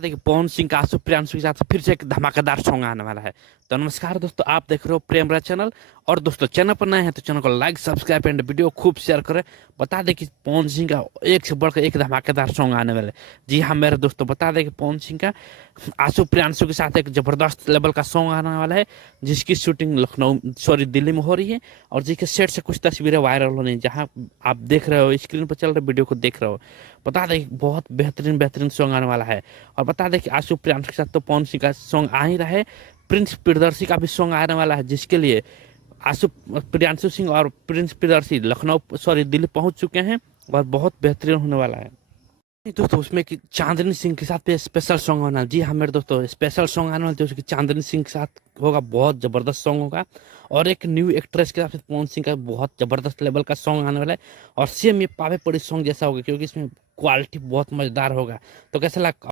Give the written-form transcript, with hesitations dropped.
देखिए पवन सिंह का आशु प्रियांशु के साथ फिर से एक धमाकेदार सॉन्ग आने वाला है। तो नमस्कार दोस्तों, आप देख रहे हो प्रेमरा चैनल। और दोस्तों चैनल पर नए हैं तो चैनल को लाइक सब्सक्राइब एंड वीडियो खूब शेयर करें। बता दें कि पवन सिंह का एक से बढ़कर एक धमाकेदार सॉन्ग आने वाला है। जी हाँ मेरे दोस्तों, बता दें कि पवन सिंह का आशु प्रियांशु के साथ एक जबरदस्त लेवल का सॉन्ग आने वाला है, जिसकी शूटिंग दिल्ली में हो रही है। और जिसके सेट से कुछ तस्वीरें वायरल हो रही हैं, जहाँ आप देख रहे हो स्क्रीन पर चल रहे वीडियो को देख रहे हो। बता दें कि बहुत बेहतरीन बेहतरीन सॉन्ग आने वाला है। और बता दें कि आशु प्रियांशु के साथ तो पवन सिंह का सॉन्ग आ ही रहा है, प्रिंस प्रियदर्शी का भी सॉन्ग आने वाला है, जिसके लिए आशु प्रियांशु सिंह और प्रिंस प्रियदर्शी दिल्ली पहुंच चुके हैं और बहुत बेहतरीन होने वाला है। दोस्तों उसमें कि चांदनी सिंह के साथ पे स्पेशल सॉन्ग होना है। जी हाँ मेरे दोस्तों, स्पेशल सॉन्ग आने वाला है जो कि चांदनी सिंह के साथ होगा, बहुत जबरदस्त सॉन्ग होगा। और एक न्यू एक्ट्रेस के साथ पवन सिंह का बहुत जबरदस्त लेवल का सॉन्ग आने वाला है। और सेम ये पावे पड़ी सॉन्ग जैसा होगा, क्योंकि इसमें क्वालिटी बहुत मजेदार होगा। तो कैसा लगा?